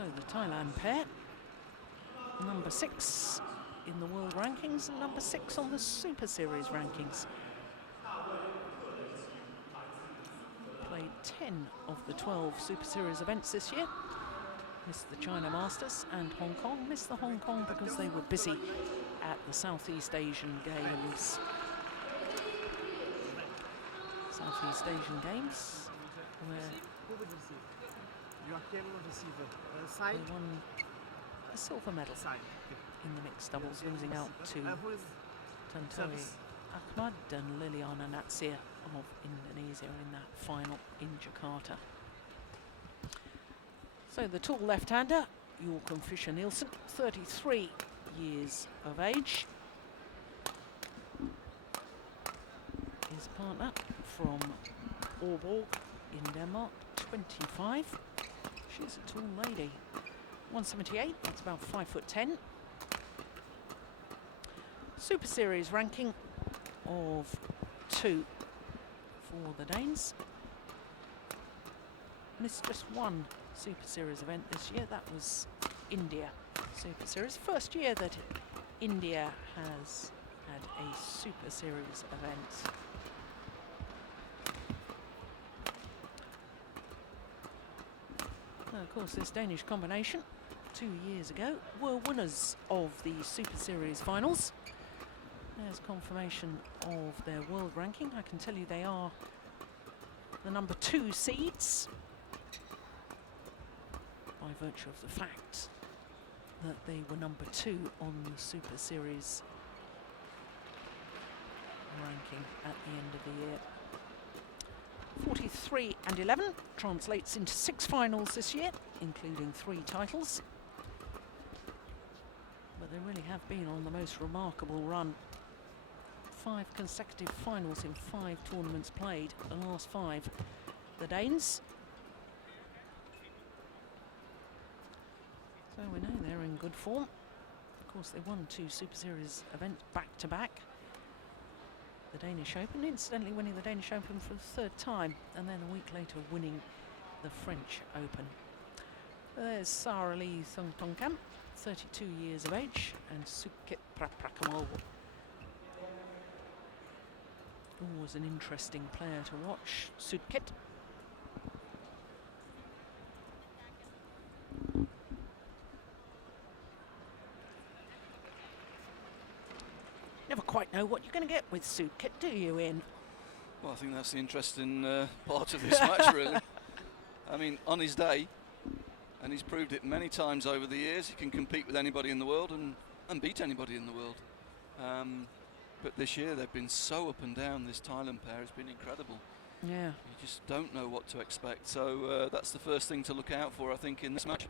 So the Thailand pair, number 6 in the world rankings and number 6 on the Super Series rankings. Played 10 of the 12 Super Series events this year. Missed the China Masters and Hong Kong. Missed the Hong Kong because they were busy at the Southeast Asian Games. Southeast Asian Games, where they won a silver medal in the mixed doubles, losing out to Tantowi Ahmad and Liliana Natsir of Indonesia in that final in Jakarta. So the tall left-hander, Joachiim Fischer-Nielsen, 33 years of age. His partner from Aalborg in Denmark, 25. She's a tall lady, 178, that's about 5'10". Super Series ranking of 2 for the Danes. Missed just one Super Series event this year. That was India Super Series. First year that India has had a Super Series event. Now, of course, this Danish combination 2 years ago were winners of the Super Series finals. There's confirmation of their world ranking. I can tell you they are the number 2 seeds by virtue of the fact that they were number 2 on the Super Series ranking at the end of the year. 43 and 11 translates into 6 finals this year, including 3 titles. But they really have been on the most remarkable run. 5 consecutive finals in 5 tournaments played, the last 5 the Danes. So we know they're in good form. Of course, they won 2 Super Series events back to back. The Danish Open, incidentally winning the Danish Open for the 3rd time, and then a week later winning the French Open. There's Thoungthongkam, 32 years of age, and Prapakamol. Always an interesting player to watch, Sudkit. Never quite know what you're going to get with Sudkit, do you, Ian? Well, I think that's the interesting part of this match, really. I mean, on his day, and he's proved it many times over the years, he can compete with anybody in the world and beat anybody in the world. But this year they've been so up and down. This Thailand pair has been incredible. Yeah. You just don't know what to expect. So that's the first thing to look out for, I think, in this match.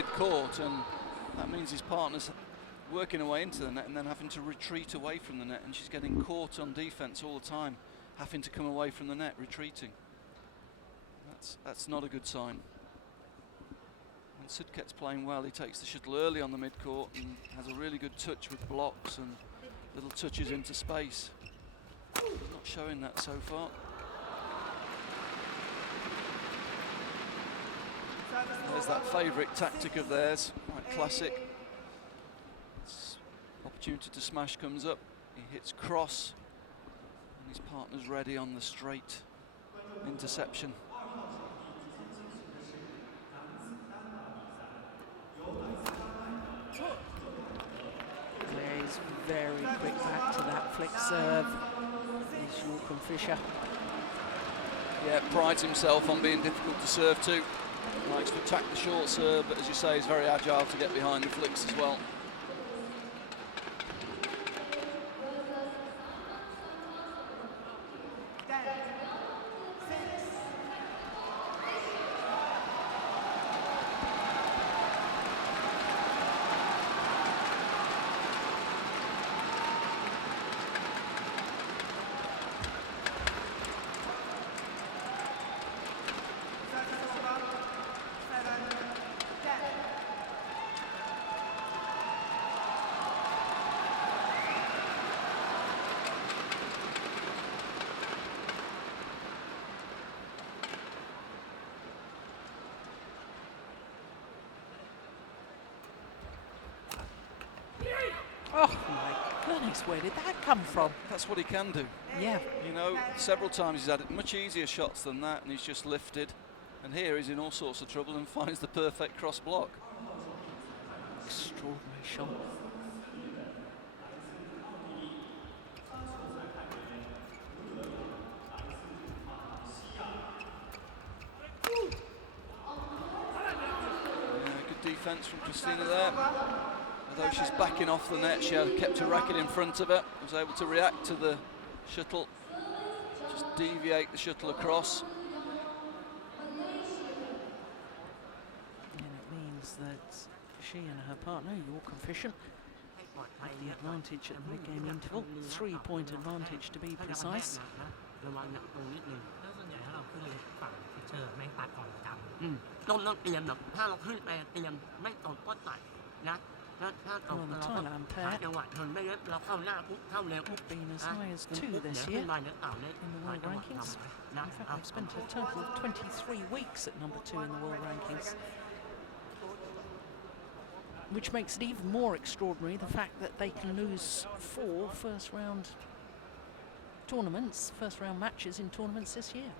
mid-court, and that means his partner's working away into the net and then having to retreat away from the net, and she's getting caught on defence all the time, having to come away from the net, retreating. That's not a good sign. And Sudket's playing well. He takes the shuttle early on the mid-court and has a really good touch with blocks and little touches into space. He's not showing that so far. There's that favourite tactic of theirs, quite classic. Opportunity to smash comes up. He hits cross, and his partner's ready on the straight interception. He's very quick back to that flick serve. He's Joachiim Fischer. Yeah, prides himself on being difficult to serve to. Likes to attack the short serve, but as you say, he's very agile to get behind the flicks as well. Oh my goodness, where did that come from? That's what he can do. Yeah. You know, several times he's had much easier shots than that, and he's just lifted. And here he's in all sorts of trouble and finds the perfect cross block. Extraordinary shot. Yeah, good defence from Christinna there. Although she's backing off the net, she had kept her racket in front of her, was able to react to the shuttle, just deviate the shuttle across. And it means that she and her partner, Joachiim Fischer, have the advantage at the mid-game interval. 3-point advantage to be precise. Well, the Thailand pair have been as high as 2 this year in the world rankings. In fact, they've spent a total of 23 weeks at number 2 in the world rankings. Which makes it even more extraordinary, the fact that they can lose 4 first-round tournaments, first-round matches in tournaments this year.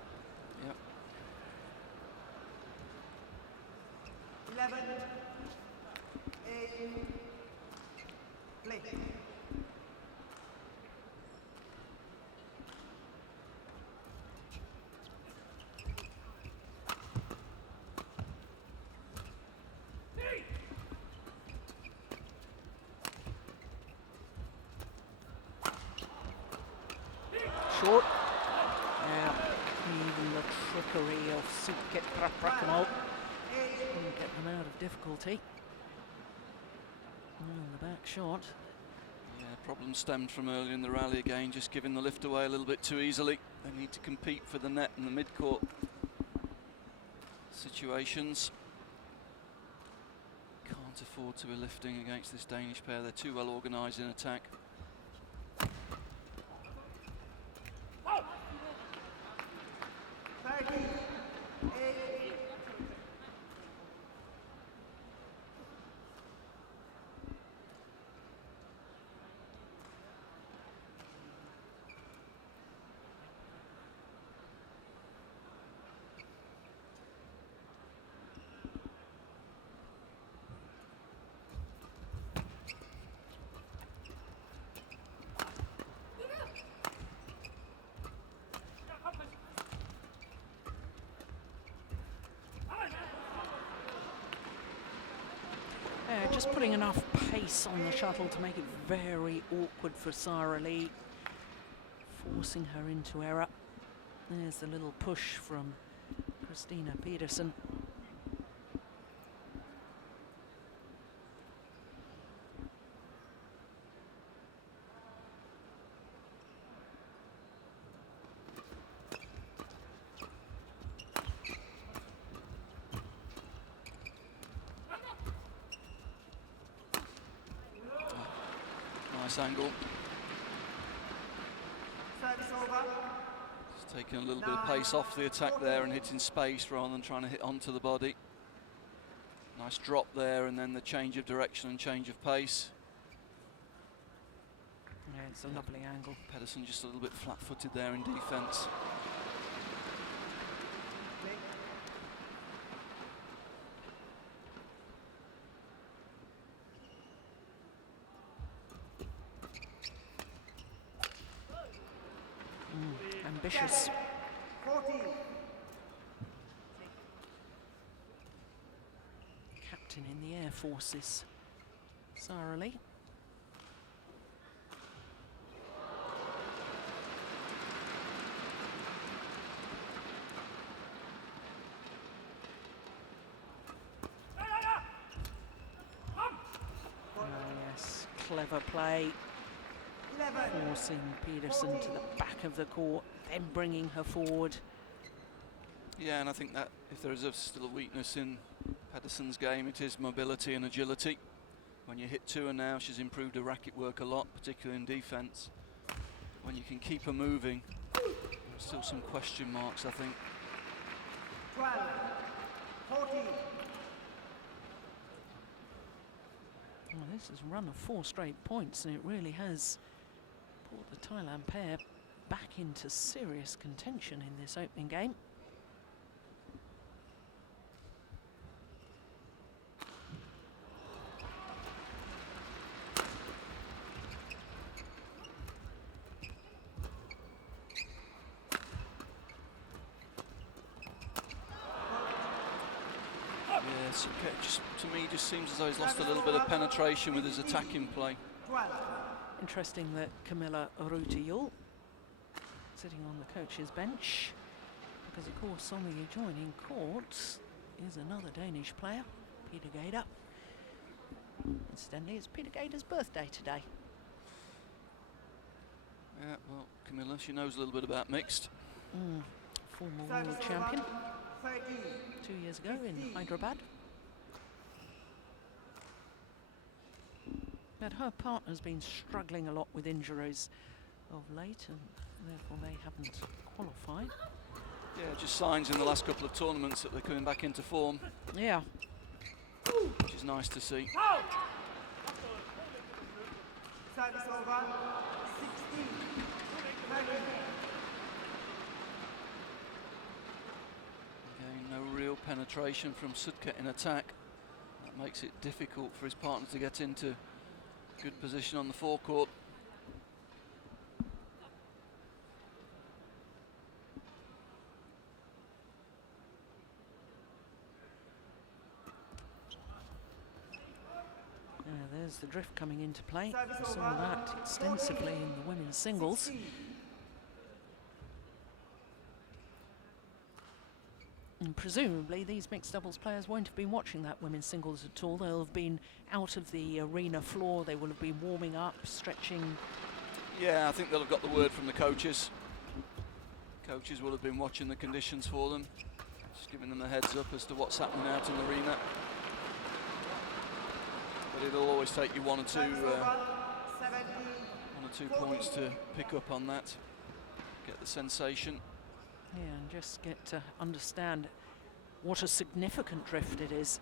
Yep. 11, 8, play. Short. Now, even the trickery of Prapakamol will get them out of difficulty. And the back shot. Yeah, problem stemmed from earlier in the rally again, just giving the lift away a little bit too easily. They need to compete for the net in the mid-court situations. Can't afford to be lifting against this Danish pair. They're too well organised in attack. Just putting enough pace on the shuttle to make it very awkward for Sara Lee, forcing her into error. There's the little push from Christinna Pedersen. nice angle. Service over. Just taking a little bit of pace off the attack there and hitting space rather than trying to hit onto the body. Nice drop there, and then the change of direction and change of pace. Yeah, it's a lovely angle. Pedersen just a little bit flat-footed there in defence. Ambitious. 14. Captain in the Air Forces, Sarah Lee. Oh yes, clever play, 11. forcing Pedersen to the back of the court, then bringing her forward. Yeah, and I think that if there is still a weakness in Pedersen's game, it is mobility and agility. When you hit to her now, she's improved her racket work a lot, particularly in defence. When you can keep her moving, there's still some question marks, I think. 12. 14. Well, this is a run of 4 straight points, and it really has brought the Thailand pair back into serious contention in this opening game. To me, just seems as though he's lost a little bit of penetration with his attacking play. 12. Interesting that Camilla Rutiyul sitting on the coach's bench, because of course on the adjoining court is another Danish player, Peter Gader. Incidentally, it's Peter Gader's birthday today. Yeah, well, Camilla, she knows a little bit about mixed. Former Service world over. champion 13. 2 years ago in Hyderabad. But her partner's been struggling a lot with injuries of late, and therefore they haven't qualified. Yeah, just signs in the last couple of tournaments that they're coming back into form, Yeah. which is nice to see. Service over. 16. 13. Again, no real penetration from Sudka in attack. That makes it difficult for his partner to get into good position on the forecourt. There's the drift coming into play. Service We saw over. that extensively in the women's singles. 16. And presumably these mixed doubles players won't have been watching that women's singles at all. They'll have been out of the arena floor. They will have been warming up, stretching. Yeah, I think they'll have got the word from the coaches. Coaches will have been watching the conditions for them, just giving them a heads up as to what's happening out in the arena. But it'll always take you one or two points to pick up on that, get the sensation. Yeah, and just get to understand what a significant drift it is.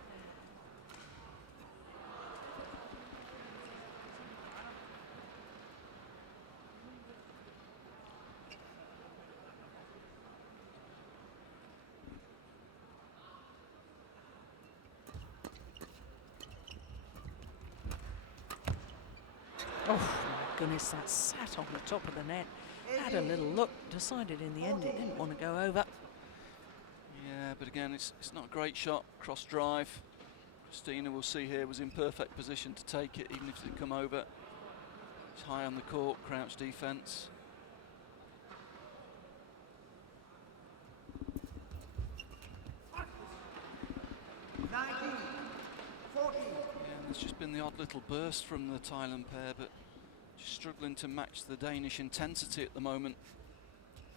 Oh, my goodness, that sat on the top of the net. Had a little look, decided in the end it didn't want to go over. Yeah, but again, it's not a great shot, cross drive. Christinna, we'll see here, was in perfect position to take it, even if it didn't come over. It's high on the court, crouch defence. Yeah, there's just been the odd little burst from the Thailand pair, but just struggling to match the Danish intensity at the moment.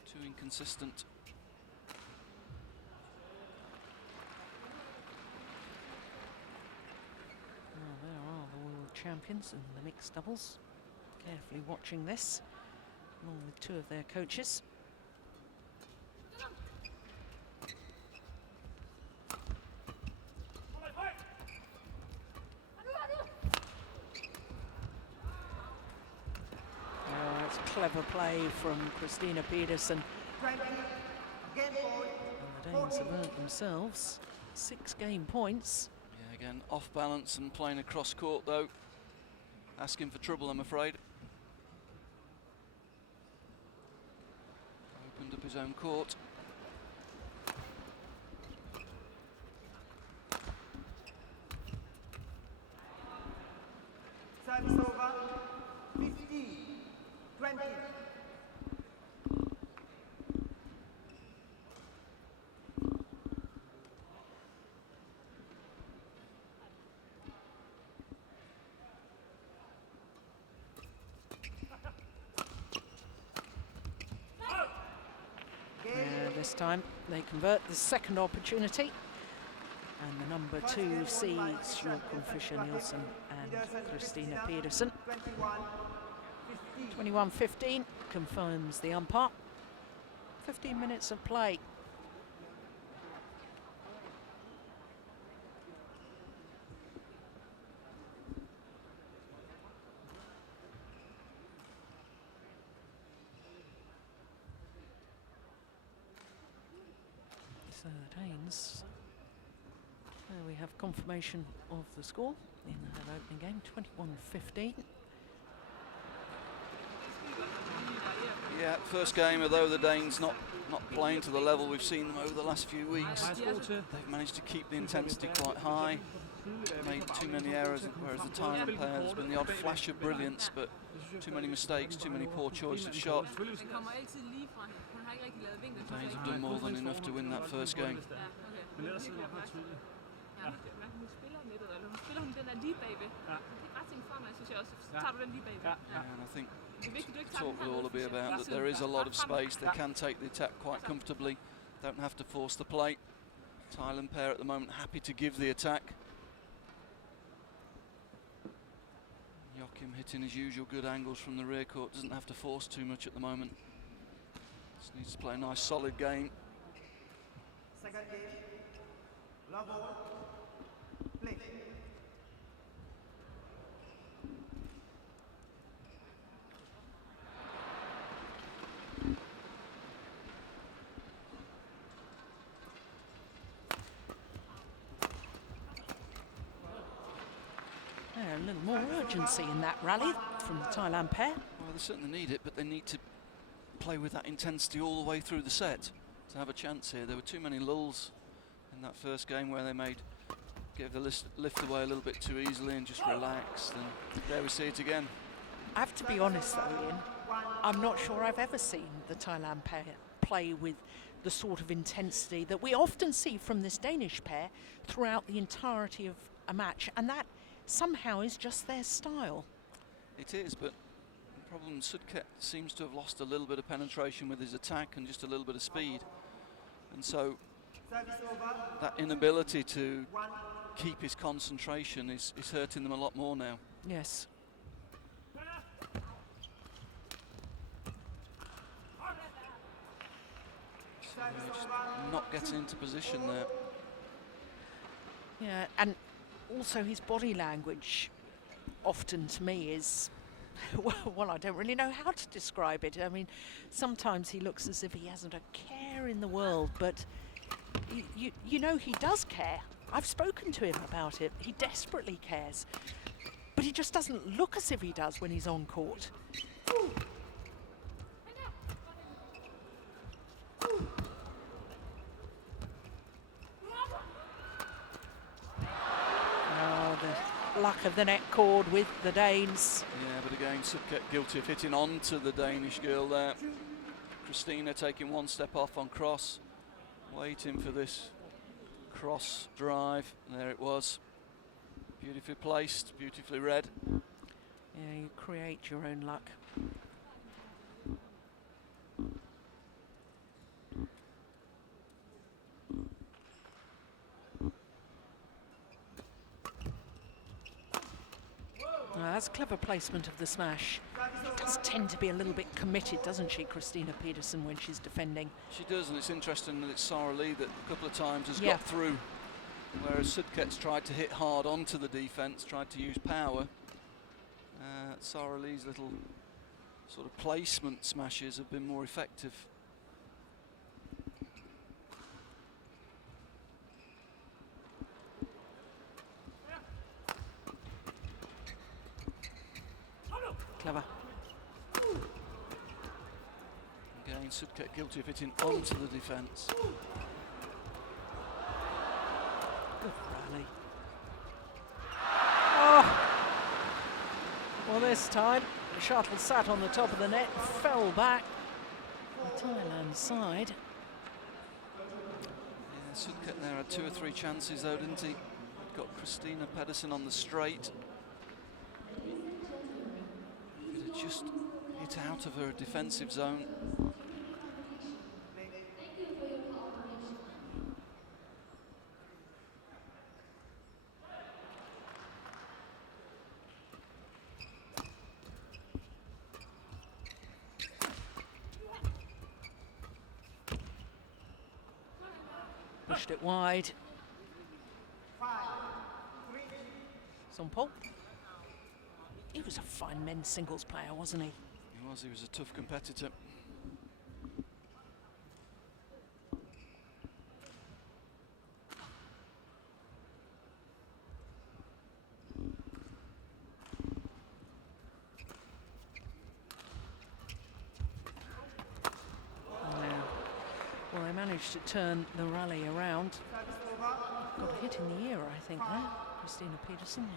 Too inconsistent. Well, there are the world champions in the mixed doubles. carefully watching this, along with two of their coaches. Oh, it's clever play from Christinna Pedersen. 20. Game ball. And the Danes have earned themselves 6 game points. Yeah, again, off balance and playing across court though. Asking for trouble, I'm afraid. Opened up his own court. Service over. 50. 20. This time they convert the second opportunity, and the number 2 seeds Joachiim Fischer-Nielsen and Christinna Pedersen. 21-15 confirms the umpire. 15 minutes of play. So the Danes, we have confirmation of the score in that opening game, 21-15. Yeah, first game, although the Danes not playing to the level we've seen them over the last few weeks, they've managed to keep the intensity quite high, made too many errors, whereas the Thailand player has been the odd flash of brilliance, but too many mistakes, too many poor choice of shot. The Danes have done more than enough to win that first game. And I think the talk will all be about that there is a lot of space, they can take the attack quite comfortably, don't have to force the play. Thailand pair at the moment happy to give the attack. Joachiim hitting his usual good angles from the rear court, doesn't have to force too much at the moment. Just needs to play a nice solid game. Second game. Love over. Play. A little more urgency in that rally from the Thailand pair. Well, they certainly need it, but they need to play with that intensity all the way through the set to have a chance here. There were too many lulls in that first game where they gave the lift away a little bit too easily and just relaxed, and there we see it again. I have to be honest though, Ian, I'm not sure I've ever seen the Thailand pair play with the sort of intensity that we often see from this Danish pair throughout the entirety of a match, and that somehow is just their style. It is, but the problem, Sudket seems to have lost a little bit of penetration with his attack and just a little bit of speed, and so that inability to keep his concentration is hurting them a lot more now. Yes. So they're just not getting into position there. Yeah, and also his body language often to me is, well, I don't really know how to describe it. I mean, sometimes he looks as if he hasn't a care in the world, but you know he does care. I've spoken to him about it. He desperately cares, but he just doesn't look as if he does when he's on court. Luck of the net cord with the Danes. Yeah, but again, Sudket guilty of hitting onto the Danish girl there. Christinna taking one step off on cross, waiting for this cross drive. There it was. Beautifully placed, beautifully read. Yeah, you create your own luck. has clever placement of the smash. She does tend to be a little bit committed, doesn't she, Christinna Peterson, when she's defending? She does, and it's interesting that it's Sara Lee that a couple of times has Yeah. got through, whereas Sudket's tried to hit hard onto the defence, tried to use power. Sara Lee's little sort of placement smashes have been more effective. Clever. Again, Sudket guilty of hitting onto the defence. Good rally. Oh! Well, this time the shuttle sat on the top of the net, fell back on Thailand's side. Yeah, Sudket there had 2 or 3 chances though, didn't he? Got Christinna Pedersen on the straight. It had just hit out of her defensive zone. Pushed it wide. Sompol. He was a fine men's singles player, wasn't he? He was a tough competitor. Well, they managed to turn the rally around. Got a hit in the ear, I think, there. Christinna Peterson.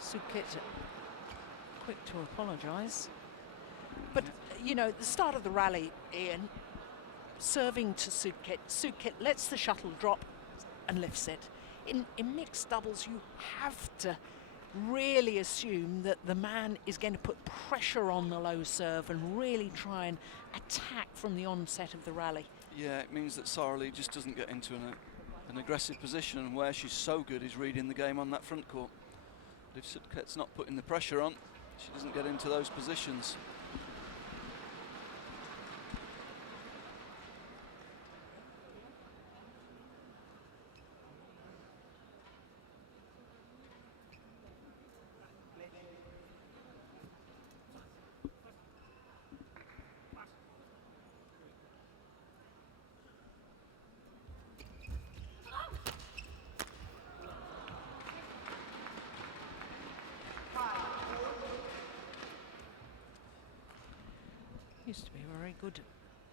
Sudket quick to apologise. But, you know, the start of the rally, Ian, serving to Sudket. Sudket lets the shuttle drop and lifts it. In mixed doubles, you have to really assume that the man is going to put pressure on the low serve and really try and attack from the onset of the rally. Yeah, it means that Sara Lee just doesn't get into an aggressive position, and where she's so good is reading the game on that front court. But if Sudket's not putting the pressure on, she doesn't get into those positions. Used to be a very good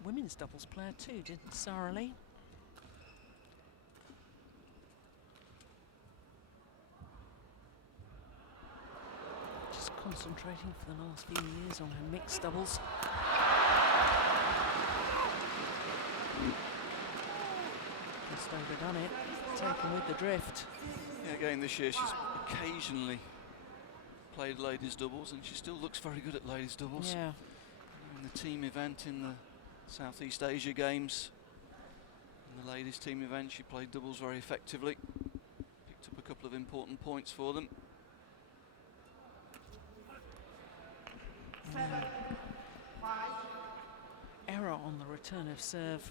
women's doubles player too, didn't Sara Lee? Just concentrating for the last few years on her mixed doubles. Just overdone it, taken with the drift. Yeah, again this year she's occasionally played ladies doubles, and she still looks very good at ladies doubles. Yeah. In the team event in the Southeast Asia Games, in the ladies team event, she played doubles very effectively. Picked up a couple of important points for them. Error on the return of serve.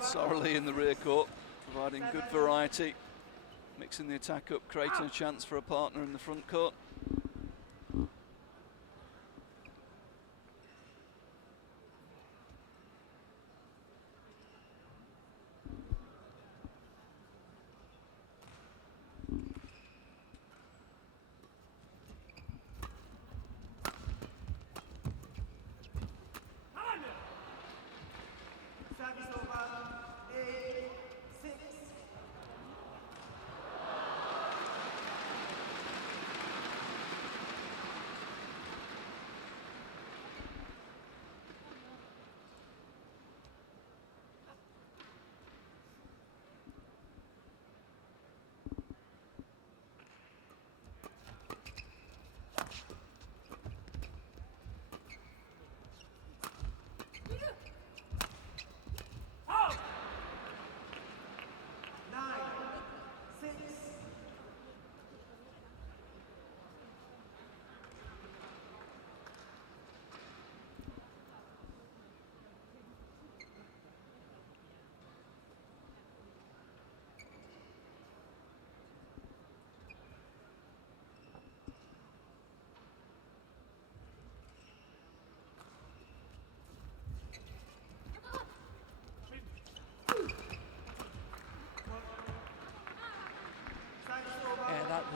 Sara Lee in the rear court, providing good variety, mixing the attack up, creating a chance for a partner in the front court.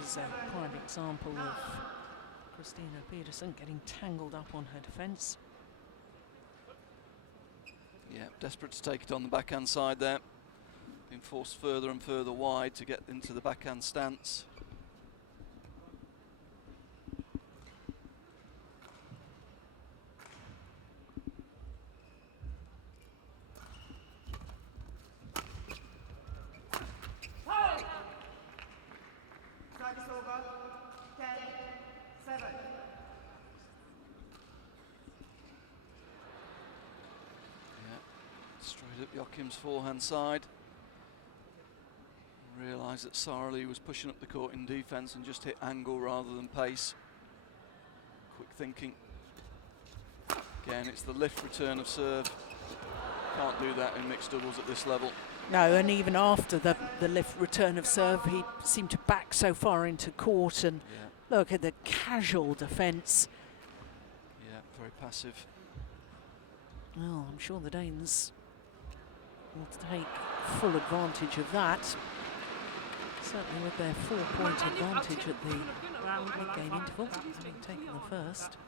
is a prime example of Christinna Petersen getting tangled up on her defence. Yeah, desperate to take it on the backhand side there. Being forced further and further wide to get into the backhand stance. Service over. 10-7. Straight up Joachim's forehand side. Realised that Sarali was pushing up the court in defence and just hit angle rather than pace. Quick thinking. Again, it's the lift return of serve. Can't do that in mixed doubles at this level. No, and even after the lift return of serve, he seemed to back so far into court, and look at the casual defence. Yeah, very passive. Well, I'm sure the Danes will take full advantage of that. Certainly with their 4-point advantage at the mid-game interval, having taken the first.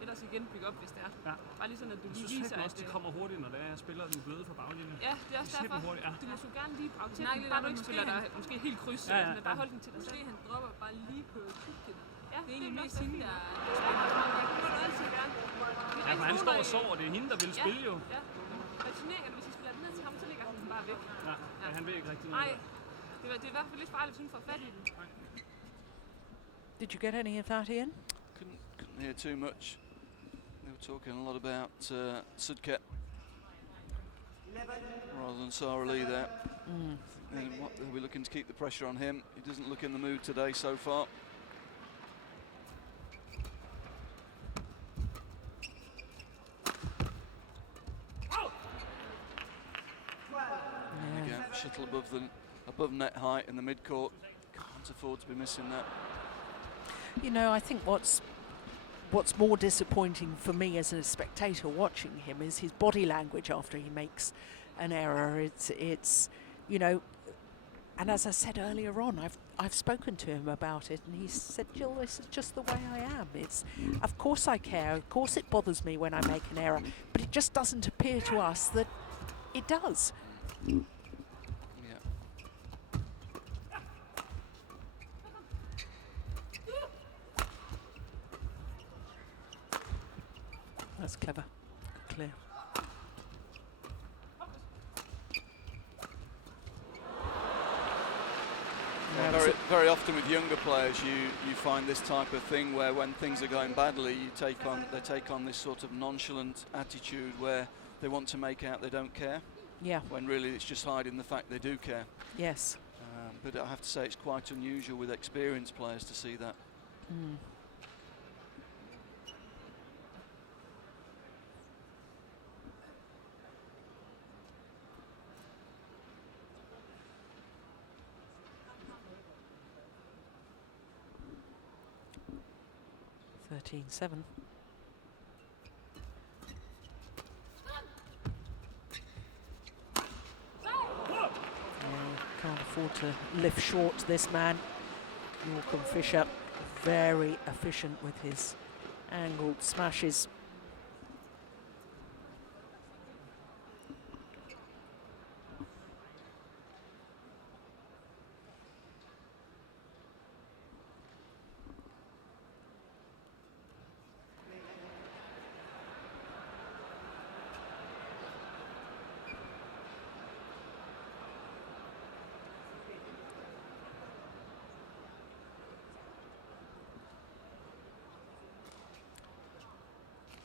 Ellers igen bygge op, hvis det er. Ja. Bare lige sådan, at du Jeg lige synes viser, fandme også, de kommer hurtigt, når det er, spiller den bløde fra baglinjen. Ja, det er også derfor. Hurtigt, ja. Du må sgu gerne lige brage til den, bare du ikke spiller dig måske helt kryds, Ja, ja, men bare hold den til dig selv. Han dropper bare lige på kicken. Ja, det er egentlig mest hende, der spiller. Jeg kunne altid gerne. Ja, for han står og sover, det er hende, der vil spille jo. Ja, og turneringerne, hvis I spiller den ned til ham, så ligger han den bare væk. Ja, han vil ikke rigtig Nej, noget. det er i hvert fald lidt farligt, hvis hun får fat i den. Did you get any of that, Ian? Couldn't hear too much. They were talking a lot about Sudket rather than Sarali there. They'll be looking to keep the pressure on him. He doesn't look in the mood today so far. Again, shuttle above net height in the mid-court. Can't afford to be missing that. You know, I think what's more disappointing for me as a spectator watching him is his body language after he makes an error. It's you know, and as I said earlier on, I've spoken to him about it, and he said, "Jill, this is just the way I am. It's, of course I care. Of course it bothers me when I make an error, but it just doesn't appear to us that it does." That's clever. Clear. Yeah, very often with younger players, you find this type of thing where when things are going badly, they take on this sort of nonchalant attitude where they want to make out they don't care. Yeah. When really it's just hiding the fact they do care. Yes. But I have to say it's quite unusual with experienced players to see that. Mm. Seven. Can't afford to lift short this man. Joachim Fischer, very efficient with his angled smashes.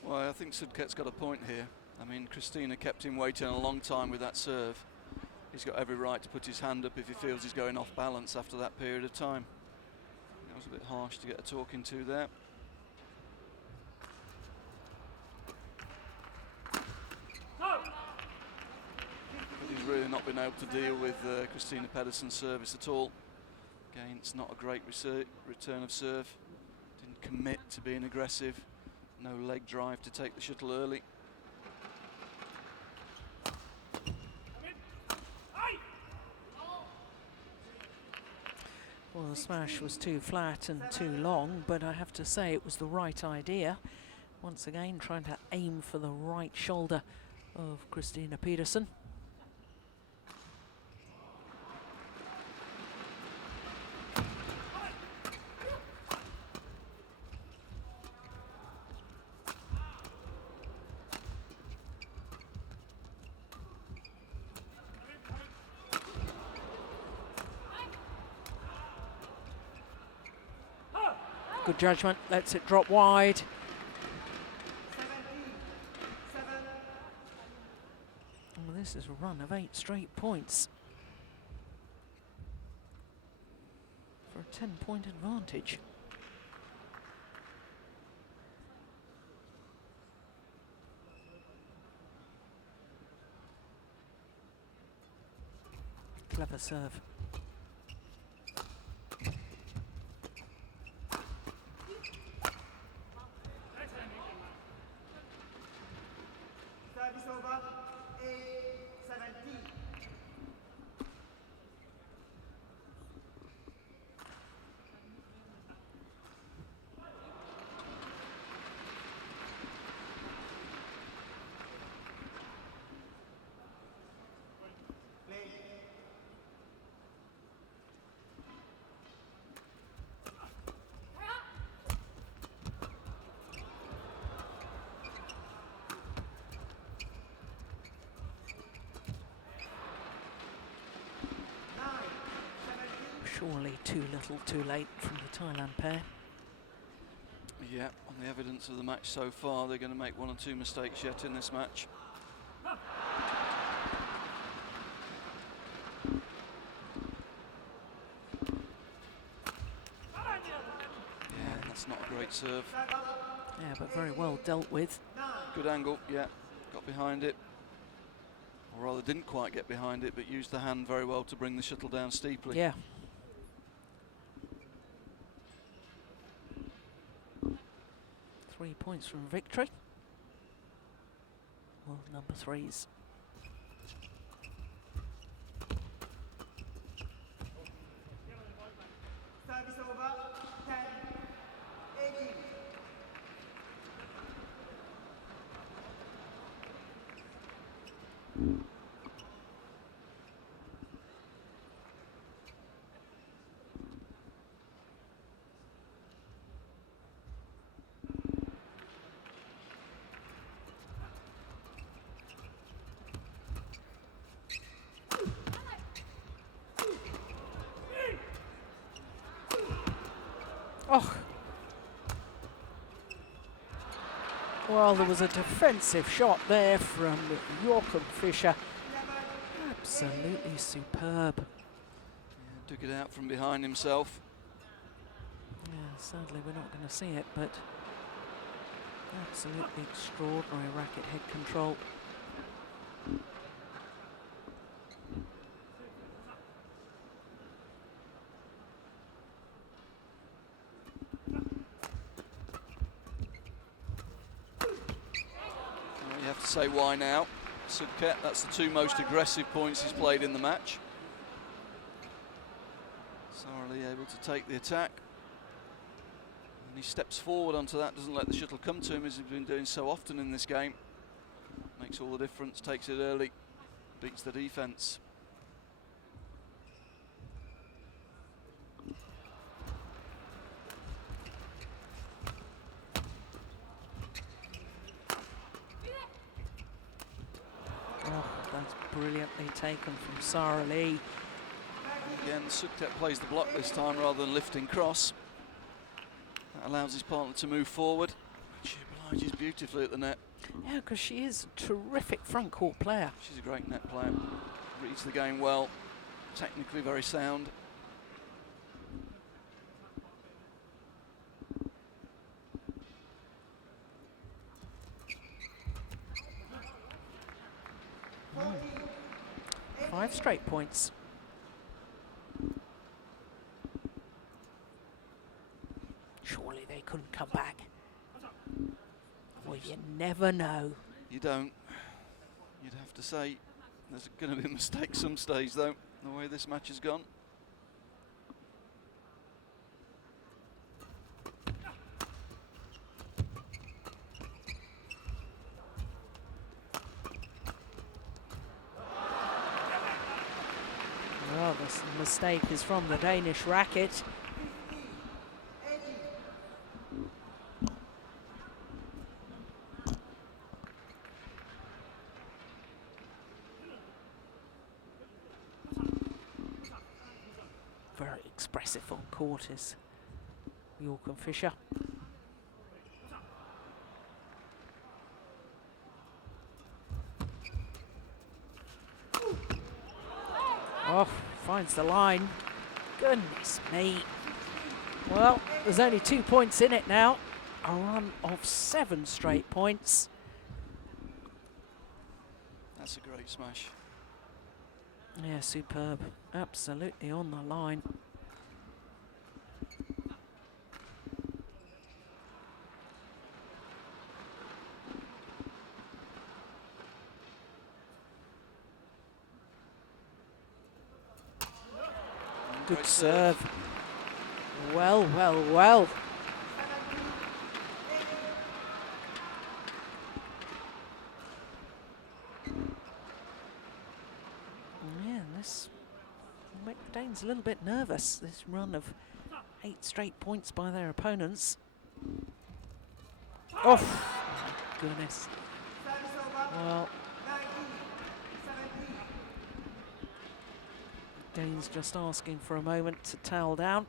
Well, I think Sudket's got a point here. I mean, Christinna kept him waiting a long time with that serve. He's got every right to put his hand up if he feels he's going off balance after that period of time. That was a bit harsh to get a talking to there. But he's really not been able to deal with Christinna Pedersen's service at all. Again, it's not a great return of serve. Didn't commit to being aggressive. No leg drive to take the shuttle early. Well, the smash was too flat and too long, but I have to say it was the right idea. Once again, trying to aim for the right shoulder of Christinna Peterson. Good judgment, lets it drop wide. 17, 7. Well, this is a run of 8 straight points for a 10-point advantage. Clever serve. Service over. 8-17. Play. Surely too little, too late from the Thailand pair. Yeah, on the evidence of the match so far, they're going to make 1 or 2 mistakes yet in this match. Yeah, that's not a great serve. Yeah, but very well dealt with. Good angle, yeah, got behind it. Or rather, didn't quite get behind it, but used the hand very well to bring the shuttle down steeply. Yeah. Three points from victory. Well, number 3s. Service over. 10, 18. Oh. Well, there was a defensive shot there from Joachiim Fischer. Absolutely superb. Yeah, took it out from behind himself. Yeah, sadly we're not going to see it, but absolutely extraordinary racket head control. You have to say why now. Sudket, that's the 2 most aggressive points he's played in the match. Thoroughly able to take the attack. And he steps forward onto that, doesn't let the shuttle come to him as he's been doing so often in this game. Makes all the difference, takes it early, beats the defence. Oh, that's brilliantly taken from Sara Lee. Again, Sudket plays the block this time rather than lifting cross. That allows his partner to move forward. She obliges beautifully at the net. Yeah, because she is a terrific front court player. She's a great net player. Reads the game well. Technically very sound. Mm. 5 straight points. Surely they couldn't come back. Well, you never know. You don't. You'd have to say there's going to be a mistake some stage, though, the way this match has gone. mistake is from the Danish racket. Very expressive on court is Joachim Fischer. Oh, finds the line. Goodness me. Well, there's only 2 points in it now. A run of 7 straight points. That's a great smash. Yeah, superb. Absolutely on the line. Good serve. Well, well, well. Yeah, this will make the Danes a little bit nervous, this run of 8 straight points by their opponents. Oh, my goodness. Well, Danes just asking for a moment to towel down.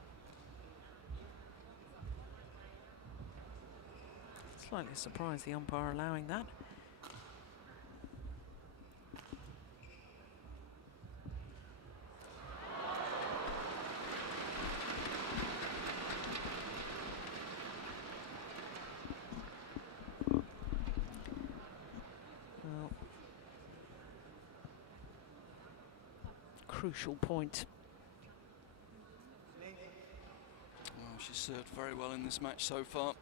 Slightly surprised the umpire allowing that. Well, crucial point. Well, she's served very well in this match so far.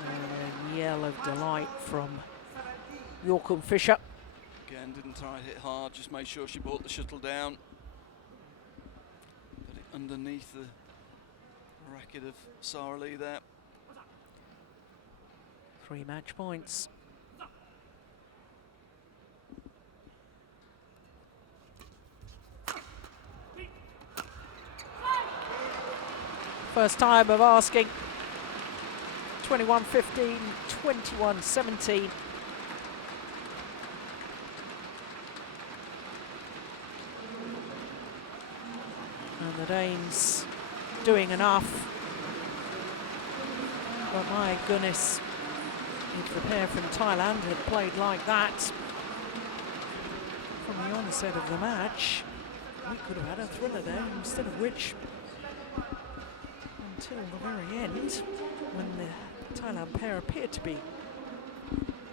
And a yell of delight from Joachim Fischer. Again, didn't try to hit hard, just made sure she brought the shuttle down. Put it underneath the racket of Sara Lee there. 3 match points. First time of asking. 21-15, 21-17. And the Danes doing enough. But my goodness, if the pair from Thailand had played like that from the onset of the match, we could have had a thriller there, instead of which, until the very end, when the Thailand pair appeared to be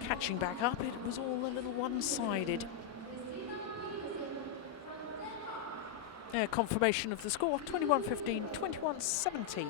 catching back up, it was all a little one-sided. Confirmation of the score, 21-15, 21-17.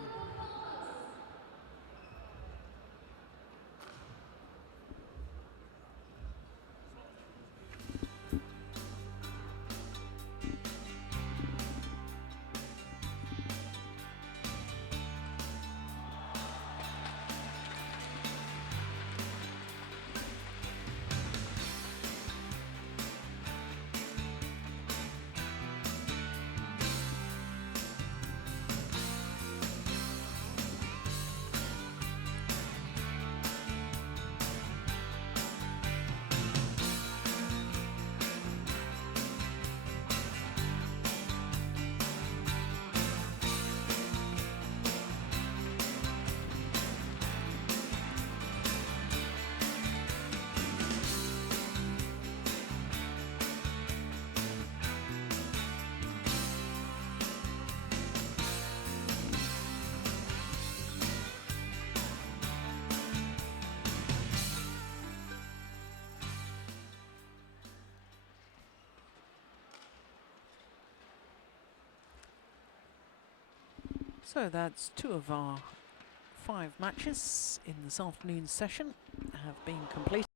So that's 2 of our 5 matches in this afternoon's session have been completed.